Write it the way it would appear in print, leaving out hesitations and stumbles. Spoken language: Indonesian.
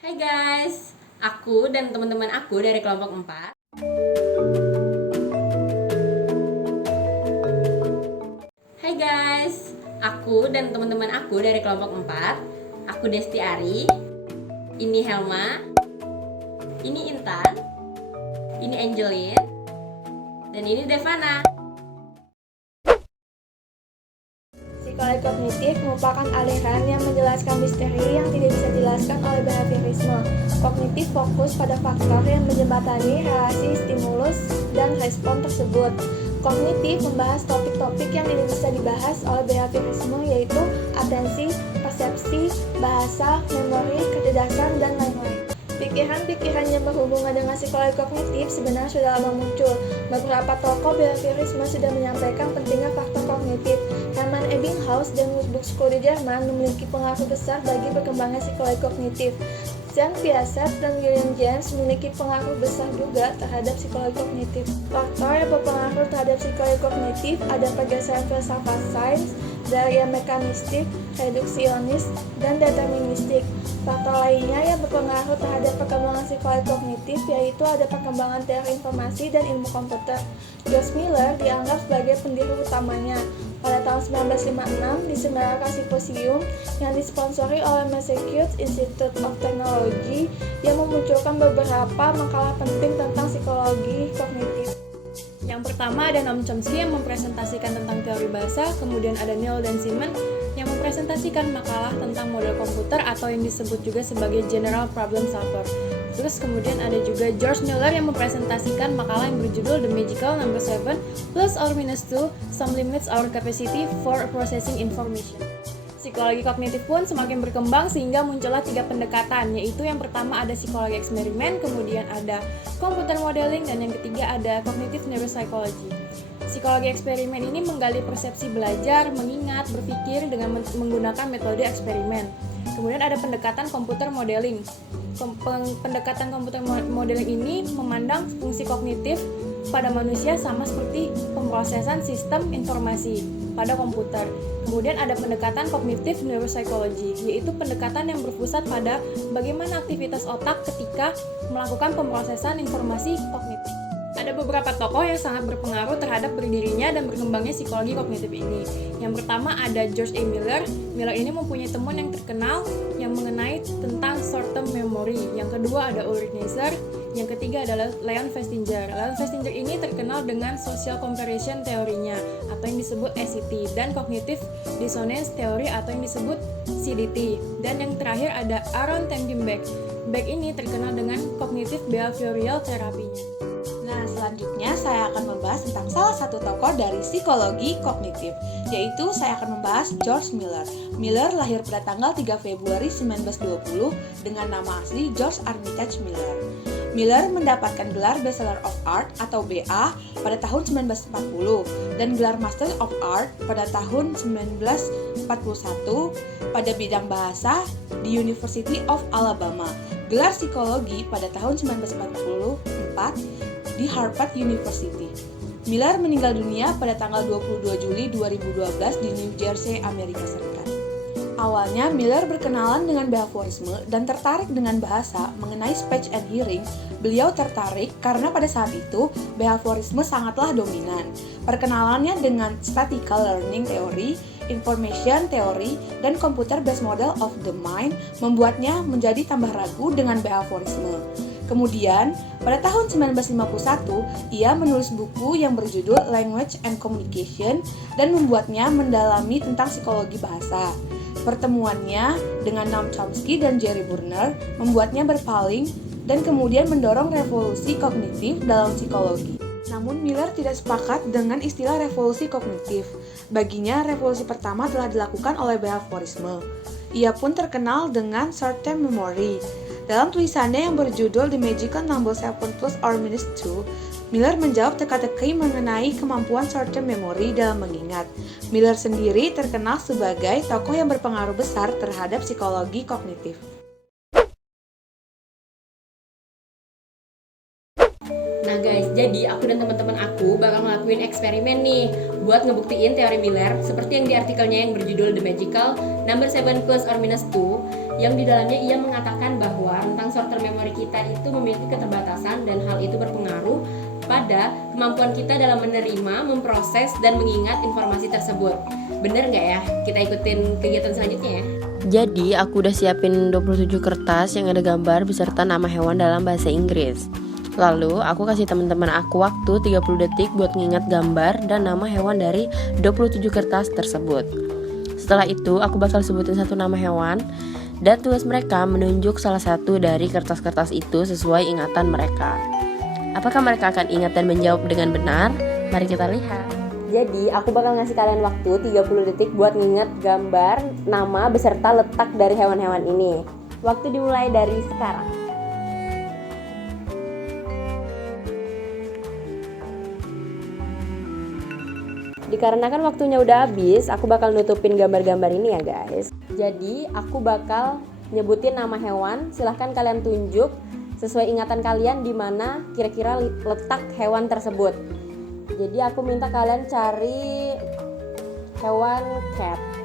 Hai guys, aku dan teman-teman aku dari kelompok 4. Hai guys, aku dan teman-teman aku dari kelompok 4. Aku Desti Ari, ini Helma, ini Intan, ini Angelin, dan ini Devana. Psikologi kognitif merupakan aliran yang menjelaskan misteri yang tidak bisa dijelaskan oleh behaviorisme. Kognitif fokus pada faktor yang menjembatani relasi stimulus dan respon tersebut. Kognitif membahas topik-topik yang tidak bisa dibahas oleh behaviorisme, yaitu atensi, persepsi, bahasa, memori, kecerdasan, dan lain-lain. Pikiran-pikiran yang berhubungan dengan psikologi kognitif sebenarnya sudah lama muncul. Beberapa tokoh behaviorisme sudah menyampaikan pentingnya faktor kognitif. Hermann Ebbinghaus dan Würzburg School di Jerman memiliki pengaruh besar bagi berkembangnya psikologi kognitif. Jean Piaget dan William James memiliki pengaruh besar juga terhadap psikologi kognitif. Faktor yang berpengaruh terhadap psikologi kognitif ada pergeseran filsafat sains dari yang mekanistik, reduksionis, dan deterministik. Faktor lainnya yang berpengaruh terhadap perkembangan psikologi kognitif yaitu ada perkembangan teori informasi dan ilmu komputer. George Miller dianggap sebagai pendiri utamanya. Pada tahun 1956 diselenggarakan simposium yang disponsori oleh Massachusetts Institute of Technology yang memunculkan beberapa makalah penting tentang psikologi kognitif. Yang pertama ada Noam Chomsky yang mempresentasikan tentang teori bahasa, kemudian ada Neil dan Simon yang mempresentasikan makalah tentang model komputer atau yang disebut juga sebagai General Problem Solver. Terus kemudian ada juga George Miller yang mempresentasikan makalah yang berjudul The Magical Number 7 Plus or Minus 2 Some Limits Our Capacity for Processing Information. Psikologi kognitif pun semakin berkembang sehingga muncullah 3 pendekatan, yaitu yang pertama ada psikologi eksperimen, kemudian ada computer modeling, dan yang ketiga ada cognitive neuropsychology. Psikologi eksperimen ini menggali persepsi belajar, mengingat, berpikir dengan menggunakan metode eksperimen. Kemudian ada pendekatan komputer modeling. Pendekatan komputer modeling ini memandang fungsi kognitif pada manusia sama seperti pemrosesan sistem informasi pada komputer. Kemudian ada pendekatan kognitif neuropsychology, yaitu pendekatan yang berpusat pada bagaimana aktivitas otak ketika melakukan pemrosesan informasi kognitif. Ada beberapa tokoh yang sangat berpengaruh terhadap berdirinya dan berkembangnya psikologi kognitif ini. Yang pertama ada George A. Miller. Miller ini mempunyai temuan yang terkenal yang mengenai tentang short-term memory. Yang kedua ada Ulrich Neisser. Yang ketiga adalah Leon Festinger. Leon Festinger ini terkenal dengan social comparison teorinya atau yang disebut SCT dan cognitive dissonance theory atau yang disebut CDT. Dan yang terakhir ada Aaron Temkin Beck. Beck ini terkenal dengan cognitive behavioral terapinya. Nah, selanjutnya saya akan membahas tentang salah satu tokoh dari psikologi kognitif, yaitu saya akan membahas George Miller. Miller lahir pada tanggal 3 Februari 1920 dengan nama asli George Armitage Miller. Miller mendapatkan gelar Bachelor of Art atau BA pada tahun 1940 dan gelar Master of Art pada tahun 1941 pada bidang bahasa di University of Alabama. Gelar psikologi pada tahun 1944 di Harvard University. Miller meninggal dunia pada tanggal 22 Juli 2012 di New Jersey, Amerika Serikat. Awalnya Miller berkenalan dengan behaviorisme dan tertarik dengan bahasa mengenai speech and hearing. Beliau tertarik karena pada saat itu behaviorisme sangatlah dominan. Perkenalannya dengan statistical learning theory, information theory, dan computer based model of the mind membuatnya menjadi tambah ragu dengan behaviorisme. Kemudian, pada tahun 1951, ia menulis buku yang berjudul Language and Communication dan membuatnya mendalami tentang psikologi bahasa. Pertemuannya dengan Noam Chomsky dan Jerry Burnett membuatnya berpaling dan kemudian mendorong revolusi kognitif dalam psikologi. Namun Miller tidak sepakat dengan istilah revolusi kognitif. Baginya, revolusi pertama telah dilakukan oleh behaviorisme. Ia pun terkenal dengan short-term memory. Dalam tulisannya yang berjudul The Magical Number 7 Plus or Minus 2, Miller menjawab teka-teki mengenai kemampuan short-term memory dalam mengingat. Miller sendiri terkenal sebagai tokoh yang berpengaruh besar terhadap psikologi kognitif. Nah guys, Jadi aku dan teman-teman aku bakal ngelakuin eksperimen nih buat ngebuktiin teori Miller seperti yang di artikelnya yang berjudul The Magical Number 7 Plus or Minus 2, yang di dalamnya ia mengatakan bahwa rentang short-term memory kita itu memiliki keterbatasan dan hal itu berpengaruh pada kemampuan kita dalam menerima, memproses, dan mengingat informasi tersebut. Bener nggak ya? Kita ikutin kegiatan selanjutnya ya. Jadi aku udah siapin 27 kertas yang ada gambar beserta nama hewan dalam bahasa Inggris. Lalu aku kasih teman-teman aku waktu 30 detik buat ngingat gambar dan nama hewan dari 27 kertas tersebut. Setelah itu aku bakal sebutin satu nama hewan dan tugas mereka menunjuk salah satu dari kertas-kertas itu sesuai ingatan mereka. Apakah mereka akan ingat dan menjawab dengan benar? Mari kita lihat. Jadi aku bakal ngasih kalian waktu 30 detik buat nginget gambar, nama, beserta letak dari hewan-hewan ini. Waktu dimulai dari sekarang. Dikarenakan waktunya udah habis, aku bakal nutupin gambar-gambar ini ya guys. Jadi aku bakal nyebutin nama hewan, silahkan kalian tunjuk sesuai ingatan kalian di mana kira-kira letak hewan tersebut. Jadi aku minta kalian cari hewan cat.